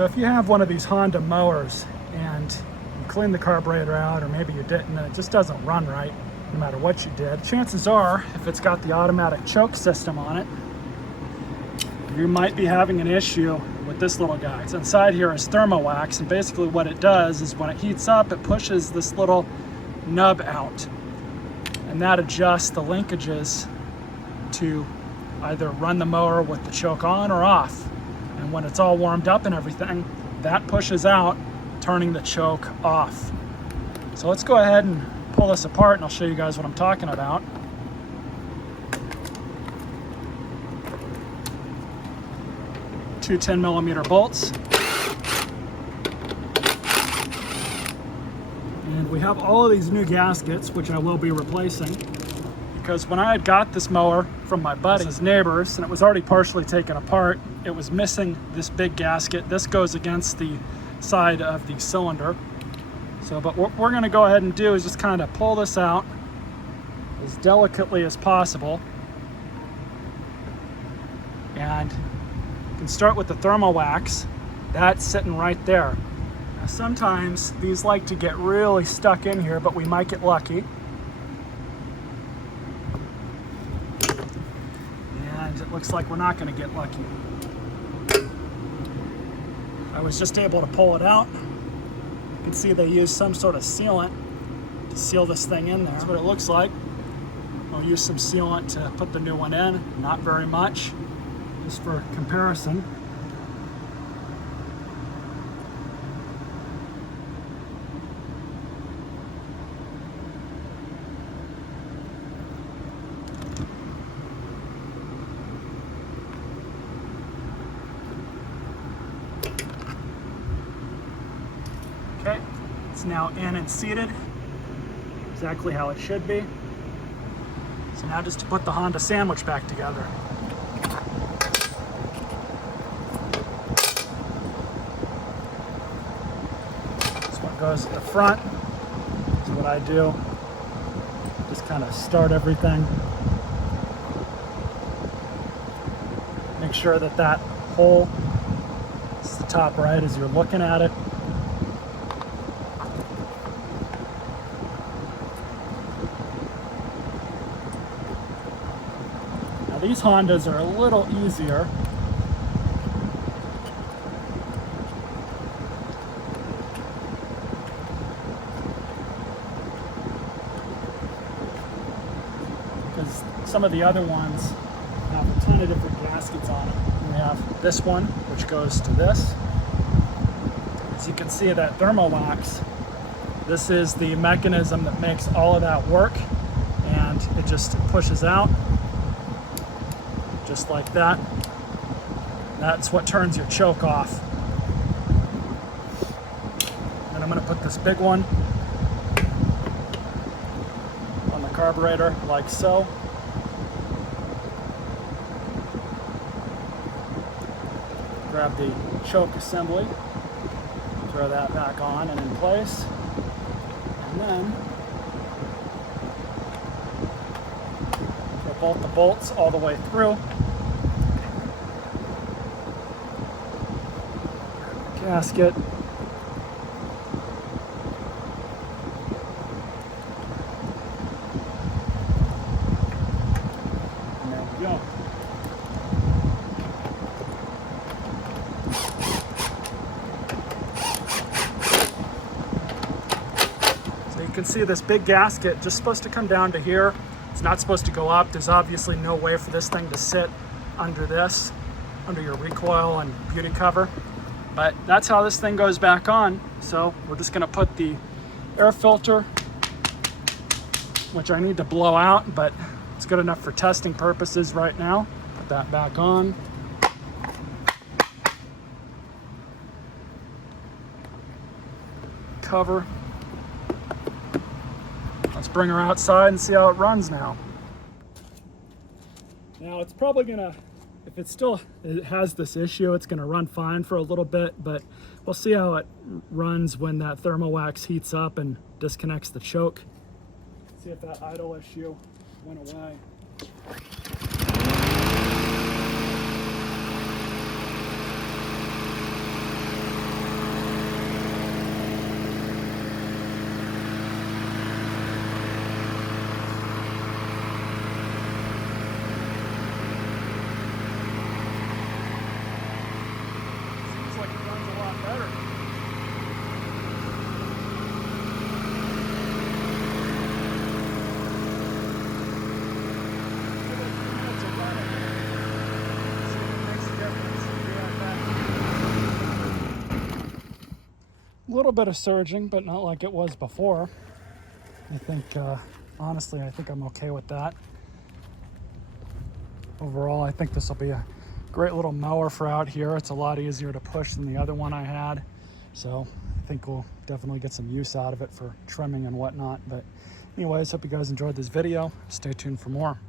So if you have one of these Honda mowers and you clean the carburetor out, or maybe you didn't, and it just doesn't run right, no matter what you did, chances are, if it's got the automatic choke system on it, you might be having an issue with this little guy. It's inside here is Thermowax, and basically what it does is when it heats up, it pushes this little nub out, and that adjusts the linkages to either run the mower with the choke on or off. And when it's all warmed up and everything, that pushes out, turning the choke off. So let's go ahead and pull this apart and I'll show you guys what I'm talking about. Two 10mm bolts. And we have all of these new gaskets, which I will be replacing, because when I had got this mower from my buddy's neighbors and it was already partially taken apart, it was missing this big gasket. This goes against the side of the cylinder. So, but what we're gonna go ahead and do is just kind of pull this out as delicately as possible. And you can start with the Thermowax. That's sitting right there. Now, sometimes these like to get really stuck in here, but we might get lucky. And it looks like we're not gonna get lucky. I was just able to pull it out. You can see they use some sort of sealant to seal this thing in there. That's what it looks like. I'll use some sealant to put the new one in, not very much, just for comparison. Okay, it's now in and seated, exactly how it should be. So now just to put the Honda sandwich back together. This one goes at the front. That's what I do. Just kind of start everything. Make sure that that hole is the top right as you're looking at it. These Hondas are a little easier. Because some of the other ones have a ton of different gaskets on them. We have this one, which goes to this. As you can see, that Thermowax, this is the mechanism that makes all of that work, and it just pushes out. Just like that. That's what turns your choke off. And I'm going to put this big one on the carburetor like so. Grab the choke assembly, throw that back on and in place, and then bolt the bolts all the way through. Gasket. And there we go. So you can see this big gasket just supposed to come down to here. It's not supposed to go up. There's obviously no way for this thing to sit under this, under your recoil and beauty cover. But that's how this thing goes back on. So we're just gonna put the air filter, which I need to blow out, but it's good enough for testing purposes right now. Put that back on. Cover. Let's bring her outside and see how it runs now. Now it's probably gonna, if it has this issue, it's gonna run fine for a little bit, but we'll see how it runs when that Thermowax heats up and disconnects the choke. See if that idle issue went away. A little bit of surging, but not like it was before. I think, honestly, I think I'm okay with that. Overall, I think this will be a great little mower for out here. It's a lot easier to push than the other one I had. So I think we'll definitely get some use out of it for trimming and whatnot. But anyways, hope you guys enjoyed this video. Stay tuned for more.